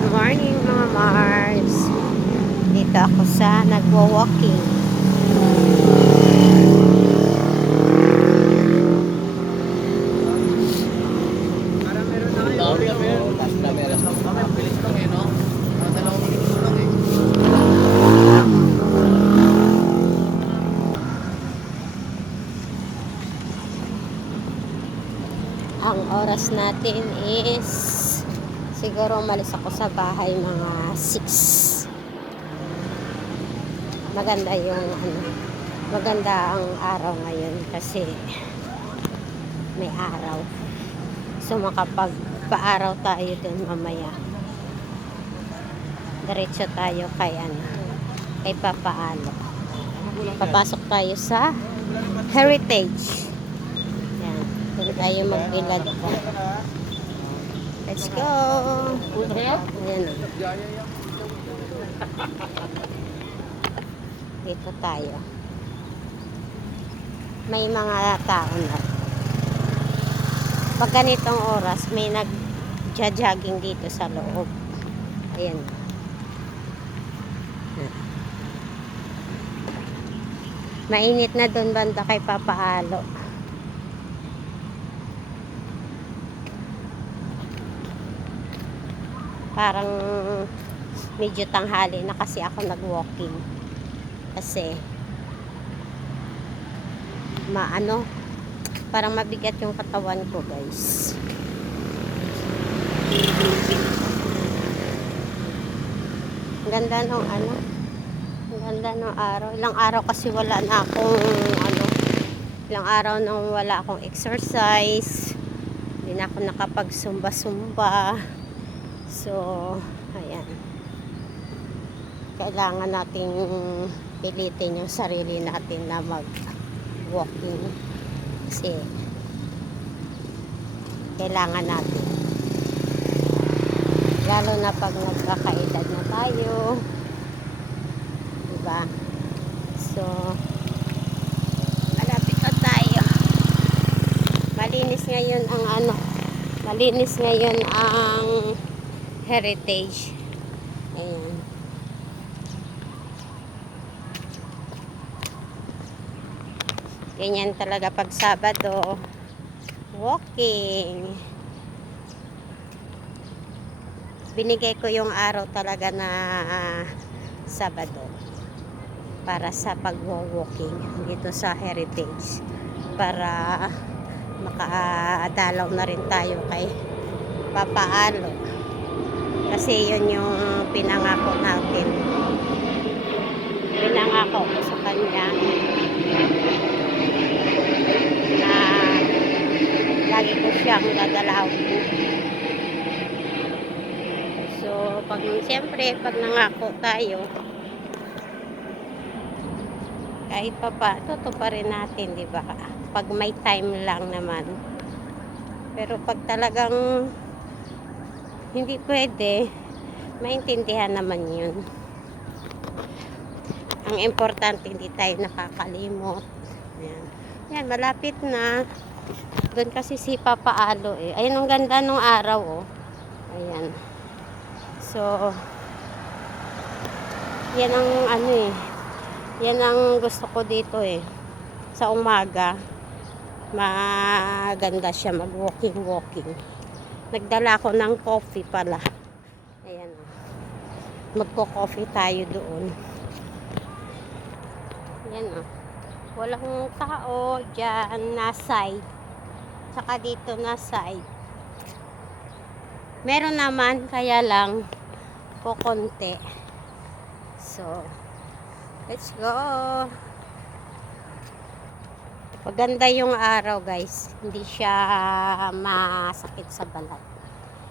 Good morning mga Mars. Dito ako sa nagwa-walking. Ang oras natin is siguro umalis ako sa bahay mga 6. Maganda yung maganda ang araw ngayon kasi may araw. So makapagpa-araw tayo dun mamaya. Diretso tayo kay kay Papaalo. Papasok tayo sa Heritage. Yan. Doon tayo magbilad pa. Let's go! Ayan o. Dito tayo. May mga tao na. Pag ganitong oras, may nag-jogging dito sa loob. Ayan. Mainit na doon banda kay Papaalo. Parang medyo tanghali na kasi ako nag-walking. Kasi parang mabigat yung katawan ko, guys. Ganda ng ganda ng araw. Ilang araw kasi wala na akong ilang araw nang wala akong exercise. Hindi na ako nakapag-sumba-sumba. So, ayan. Kailangan nating pilitin yung sarili natin na mag-walking. Kasi kailangan natin. Lalo na pag nagkakaedad na tayo. Diba? So, malapit na tayo. Malinis ngayon malinis ngayon ang Heritage. Ayan. Ganyan talaga pag Sabado. Walking. Binigay ko yung araw talaga na Sabado para sa pag-walking dito sa Heritage. Para makadalaw na rin tayo kay Papaalo. Kasi yun yung pinangako natin. Pinangako ko sa kanya na lagi ko siyang dadalawin. So, siyempre, pag nangako tayo, kahit tutuparin natin, di ba? Pag may time lang naman. Pero pag talagang hindi pwede, maintindihan naman yun. Ang importante, hindi tayo nakakalimot. Ayan. Yan, malapit na. Doon kasi si Papaalo eh. Ayun, ang ganda nung araw oh. Ayan. So, yan ang yan ang gusto ko dito eh. Sa umaga, maganda siya mag-walking. Nagdala ako ng coffee pala. Ayan o. Magko-coffee tayo doon. Ayan o. Walang tao dyan na side. Tsaka dito na side. Meron naman, kaya lang kukonti. So, let's go. Maganda yung araw, guys. Hindi siya masakit sa balat.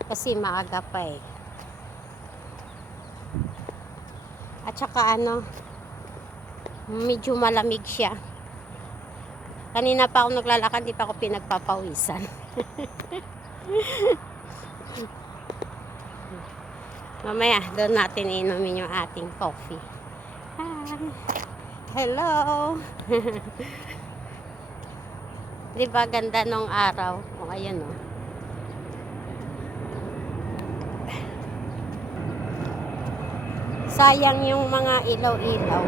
Kasi maaga pa eh. At saka medyo malamig siya. Kanina pa ako naglalakad, di pa ako pinagpapawisan. Mamaya, doon natin inumin yung ating coffee. Hi. Hello. Diba ganda nung araw? O, ayan o. Sayang yung mga ilaw-ilaw.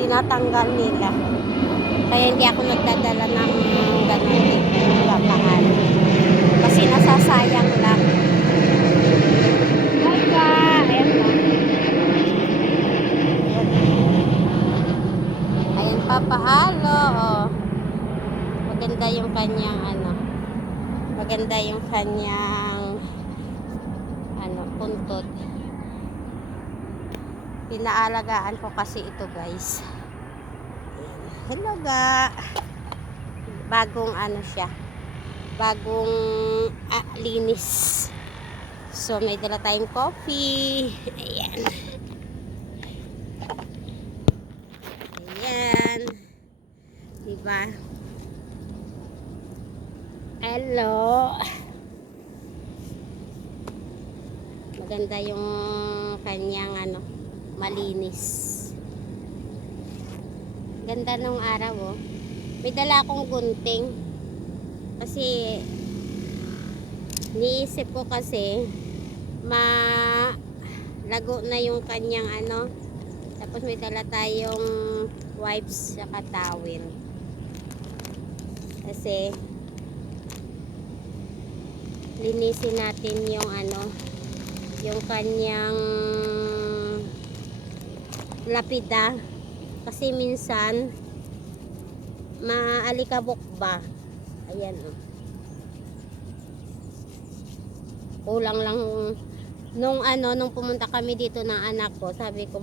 Tinatanggal nila. Kaya hindi ako nagdadala ng ganun dito. Kapahal. Kasi nasasayang lang. Bye-bye! Ayan pa. Ayan pa, pahalo. Oh. Maganda yung kanyang maganda yung kanyang puntot. Pinaalagaan ko kasi ito, guys. Hello ga. Bagong siya. Bagong linis. So may dala tayong coffee. Ayan. Ayan. Diba? Hello. Maganda yung kanyang malinis. Ganda nung araw, oh. May dala akong gunting. Kasi niisip ko kasi lago na yung kanyang tapos may dala tayong wipes saka towel. Kasi linisin natin yung yung kanyang lapida kasi minsan maalikabok ba. Ayan, oh. Kulang lang nung pumunta kami dito ng anak ko, sabi ko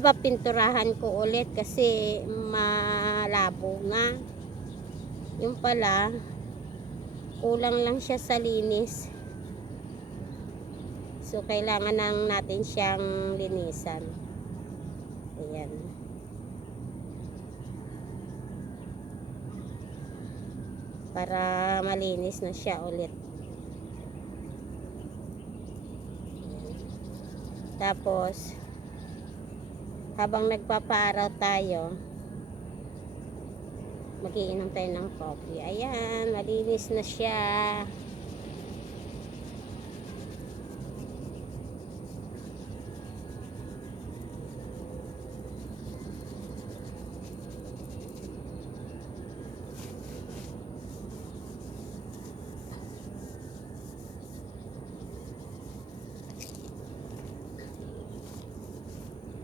papinturahan ko ulit kasi malabo nga. Yung pala kulang lang siya sa linis. So kailangan natin siyang linisan. Ayan. Para malinis na siya ulit. Tapos habang nagpapaaraw tayo, magiinom tayo ng coffee. Ayan, malinis na siya.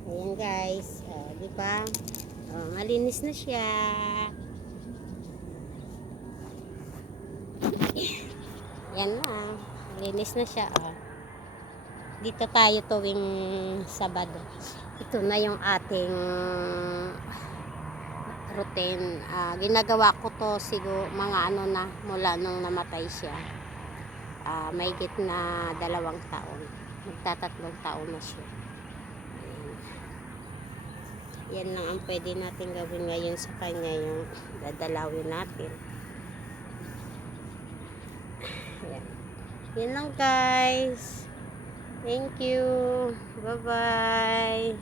Ayan guys, di ba? Malinis na siya. Yan na, malinis na siya. Dito tayo tuwing Sabado. Ito na yung ating routine. Ginagawa ko to siguro mga mula nung namatay siya. May na 2 taon. Magta-3 taon na siya. Yan lang ang pwede natin gawin ngayon sa kanya, yung dadalawin natin. Yan. Yan lang guys. Thank you. Bye-bye.